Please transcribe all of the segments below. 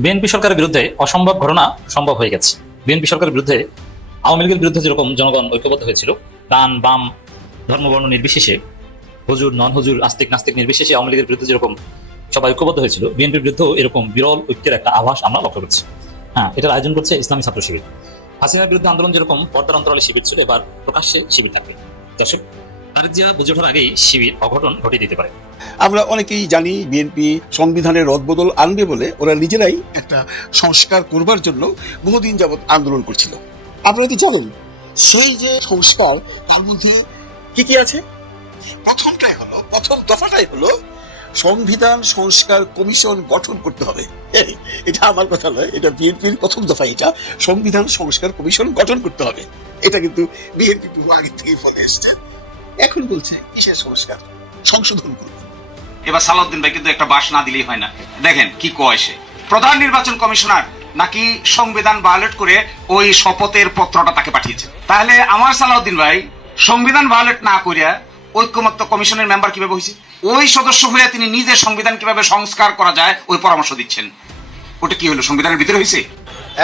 BNP সরকারের বিরুদ্ধে অসম্ভব ঘটনা সম্ভব হয়ে গেছে। বিএনপি সরকারের বিরুদ্ধে আওয়ামী লীগের বিরুদ্ধে যেরকম জনগণ ঐক্যবদ্ধ হয়েছিল, ডান বাম ধর্মবর্ণ নির্বিশেষে, হুজুর নন হুজুর, আস্তিক নাস্তিক নির্বিশেষে আওয়ামী লীগের বিরুদ্ধে যেরকম সবাই ঐক্যবদ্ধ হয়েছিল, বিএনপির বিরুদ্ধেও এরকম বিরল ঐক্যের একটা আভাস আমরা লক্ষ্য করছি। হ্যাঁ, এটার আয়োজন করছে ইসলামী ছাত্র শিবির। হাসিনার বিরুদ্ধে আন্দোলন যেরকম পর্দার অন্তরালে শিবির ছিল, এবার প্রকাশ্যে শিবির থাকবে। দর্শক, তারেক জিয়া বুঝে ওঠার আগেই শিবির অঘটন ঘটিয়ে দিতে পারে। আমরা অনেকেই জানি বিএনপি সংবিধানের রদবদল আনবে বলে ওরা নিজেরাই একটা সংস্কার করবার জন্য বহুদিন যাবৎ আন্দোলন করছিল। আপনারা কি জানেন সেই যে সংস্কার, তার মধ্যে কি কি আছে? প্রথম দফাটাই হলো সংবিধান সংস্কার কমিশন গঠন করতে হবে। এটা আমার কথা নয়, এটা বিএনপির প্রথম দফা। এটা সংবিধান সংস্কার কমিশন গঠন করতে হবে। এটা কিন্তু বিএনপি বহু আগে থেকেই ফলে আসছে। এখন বলছে কিসের সংস্কার, সংশোধন করবে। এবার সালাউদ্দিন ভাই কিন্তু একটা বাস না দিলেই হয় না। দেখেন কি কয় সে, প্রধান নির্বাচন কমিশনার নাকি সংবিধান ভায়োলেট করে ওই শপথের পত্রটা তাকে পাঠিয়েছে। তাহলে আমার সালাউদ্দিন ভাই সংবিধান ভায়োলেট না করিয়া ঐক্যমত্য কমিশনের মেম্বার কিভাবে হয়েছে? ওই সদস্য হয়ে তিনি নিজে সংবিধান কিভাবে সংস্কার করা যায় ওই পরামর্শ দিচ্ছেন। ওটা কি হলো, সংবিধানের ভিতরে হয়েছে?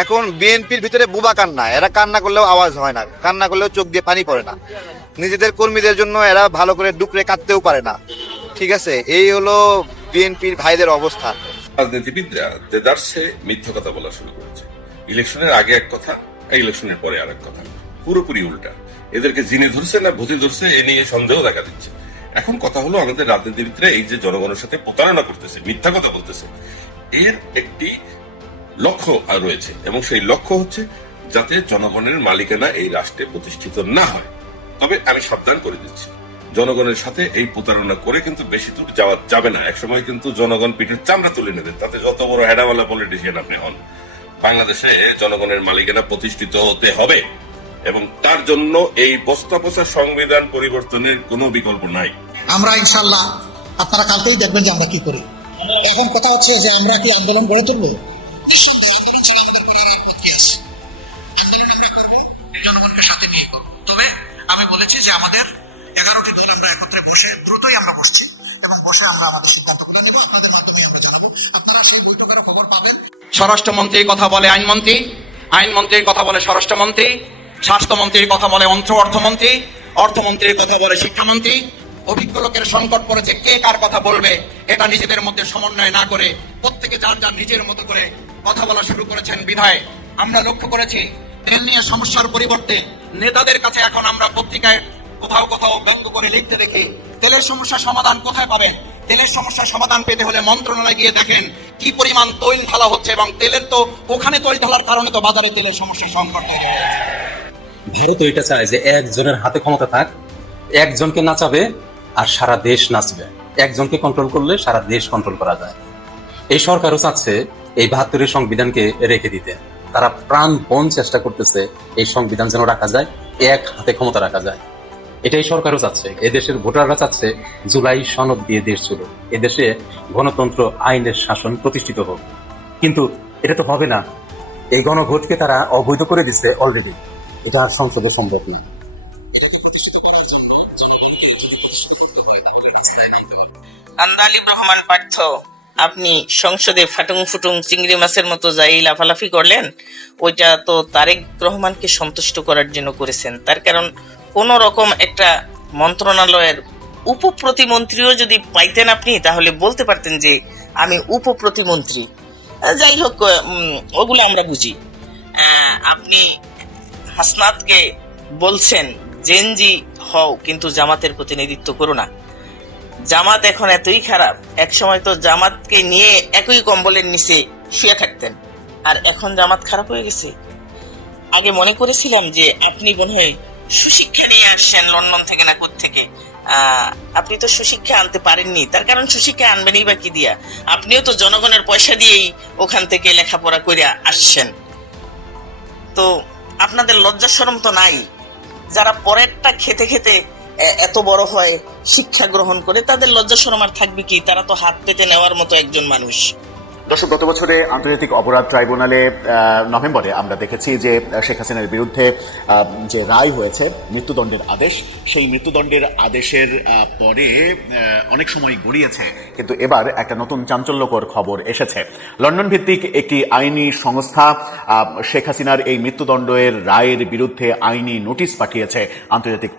এখন বিএনপির ভিতরে বুবা কান্না, এরা কান্না করলেও আওয়াজ হয় না, কান্না করলেও চোখ দিয়ে পানি পড়ে না। নিজেদের কর্মীদের জন্য এরা ভালো করে ডুকরে কাঁদতেও পারে না। ঠিক আছে, এই হলো বিএনপির ভাইদের অবস্থা। রাজনীতিবিদরা দেদারসে মিথ্যা কথা বলা শুরু করেছে। ইলেকশনের আগে এক কথা, ইলেকশনের পরে আর এক কথা, পুরোপুরি উল্টা। এদেরকে জিনে ধরছে না ভূতে ধরছে, এ নিয়ে সন্দেহ দেখা দিচ্ছে। এখন কথা হলো, আমাদের রাজনীতিবিদরা এই যে জনগণের সাথে প্রতারণা করতেছে, মিথ্যা কথা বলতেছে, এর একটি লক্ষ্য রয়েছে, এবং সেই লক্ষ্য হচ্ছে যাতে জনগণের মালিকানা এই রাষ্ট্রে প্রতিষ্ঠিত না হয়। তবে আমি সাবধান করে দিচ্ছি, জনগণের সাথে এই প্রতারণা করে কিন্তু বেশি দূর যাওয়া যাবে না। একসময় কিন্তু জনগণ পিঠের চামড়া তুলে নেবেন, তাতে যত বড় হেডাওয়ালা পলিটিশিয়ান আপনি হন। বাংলাদেশে জনগণের মালিকানা প্রতিষ্ঠিত হতে হবে, এবং তার জন্য এই বস্তা পচা সংবিধান পরিবর্তনের কোনো বিকল্প নাই। আমরা ইনশাল্লাহ, আপনারা কালকেই দেখবেন যে আমরা কি করি। এখন কথা হচ্ছে যে আমরা কি আন্দোলন গড়ে তুলবো? জনগণকে সাথে নিয়ে করবো। তবে আমি বলেছি যে আমাদের 11টি দল আমরা একত্রে বসে, দ্রুতই আমরা বসছি এবং বসে আমরা আমাদের সিদ্ধান্তগুলো নিব। আপনাদের মাধ্যমে আমরা জানাবো, আপনারা সেই বৈঠকের খবর পাবেন। স্বরাষ্ট্রমন্ত্রীর কথা বলে আইনমন্ত্রী, আইনমন্ত্রীর কথা বলে স্বরাষ্ট্রমন্ত্রী, স্বাস্থ্যমন্ত্রীর কথা বলে অর্থমন্ত্রী, অর্থমন্ত্রীর কথা বলে শিক্ষামন্ত্রী। অভিজ্ঞ লোকের সংকট পড়েছে, কে কার কথা বলবে এটা নিজেদের মধ্যে সমন্বয় না করে প্রত্যেকে যার যার নিজের মতো করে কথা বলা শুরু করেছেন। বিধায় আমরা লক্ষ্য করেছি, তেল নিয়ে সমস্যার পরিবর্তে নেতাদের কাছে এখন আমরা পত্রিকায় কোথাও কোথাও ব্যঙ্গ করে লিখতে দেখি, তেলের সমস্যার সমাধান কোথায় পাবেন? তেলের সমস্যার সমাধান পেতে হলে মন্ত্রণালয়ে গিয়ে দেখেন কি পরিমাণ তৈল ঢালা হচ্ছে, এবং তেলের তো ওখানে তৈল ঢালার কারণে তো বাজারে তেলের সমস্যার সংকট তৈরি হয়েছে। ভারত এটা চায় যে একজনের হাতে ক্ষমতা থাক, একজনকে নাচাবে আর সারা দেশ নাচবে। একজনকে কন্ট্রোল করলে সারা দেশ কন্ট্রোল করা যায়। এই সরকারও চাচ্ছে এই 72-এর সংবিধানকে রেখে দিতে। তারা প্রাণপণ চেষ্টা করতেছে এই সংবিধান যেন রাখা যায়, এক হাতে ক্ষমতা রাখা যায়। এটাই সরকারও চাচ্ছে। এদেশের ভোটাররা চাচ্ছে জুলাই সনদ দিয়ে দেশ চলুক, এদেশে গণতন্ত্র, আইনের শাসন প্রতিষ্ঠিত হোক। কিন্তু এটা তো হবে না। এই গণভোটকে তারা অবৈধ করে দিচ্ছে অলরেডি। এটা আর সংসদে সম্ভব নেই। আন্দালিব রহমান পার্থ, আপনি সংসদে ফাটুং ফুটুং চিংড়ি মাছের মতো যাই লাফালাফি করলেন, ওইটা তো তারেক রহমানকে সন্তুষ্ট করার জন্য করেছেন। তার কারণ কোন রকম একটা মন্ত্রণালয়ের উপপ্রতিমন্ত্রীও যদি পাইতেন আপনি, তাহলে বলতে পারতেন যে আমি উপপ্রতিমন্ত্রী। যাই হোক, ওগুলো আমরা বুঝি। আপনি হাসনাতকে বলছেন জেনজি হও, কিন্তু জামাতের প্রতিনিধিত্ব করো না। জামাত এখন এতই খারাপ, এক সময় তো জামাতকে নিয়ে একই কম্বলের নিচে শুয়ে থাকতেন, আর এখন জামাত খারাপ হয়ে গেছে। আগে মনে করেছিলাম যে আপনি মনে হয় সুশিক্ষা নিয়ে আসছেন লন্ডন থেকে না কোত্থেকে। আপনি তো সুশিক্ষা আনতে পারেননি, তার কারণ সুশিক্ষা আনবেনই বা কি দিয়া? আপনিও তো জনগণের পয়সা দিয়েই ওখান থেকে লেখাপড়া করে আসছেন। তো আপনাদের লজ্জা শরম তো নাই। যারা পরেরটা খেতে খেতে এত বড় হয়, শিক্ষা গ্রহণ করে, তাদের লজ্জা শরম আর থাকবে কি? তারা তো হাত পেতে নেওয়ার মতো একজন মানুষ। দর্শক, গত বছরে আন্তর্জাতিক অপরাধ ট্রাইব্যুনালে নভেম্বরে আমরা দেখেছি যে শেখ হাসিনার বিরুদ্ধে যে রায় হয়েছে মৃত্যুদণ্ডের আদেশ, সেই মৃত্যুদণ্ডের আদেশের পরে অনেক সময় গড়িয়েছে, কিন্তু এবার একটা নতুন চাঞ্চল্যকর খবর এসেছে। লন্ডন ভিত্তিক একটি আইনি সংস্থা শেখ হাসিনার এই মৃত্যুদণ্ডের রায়ের বিরুদ্ধে আইনি নোটিশ পাঠিয়েছে আন্তর্জাতিক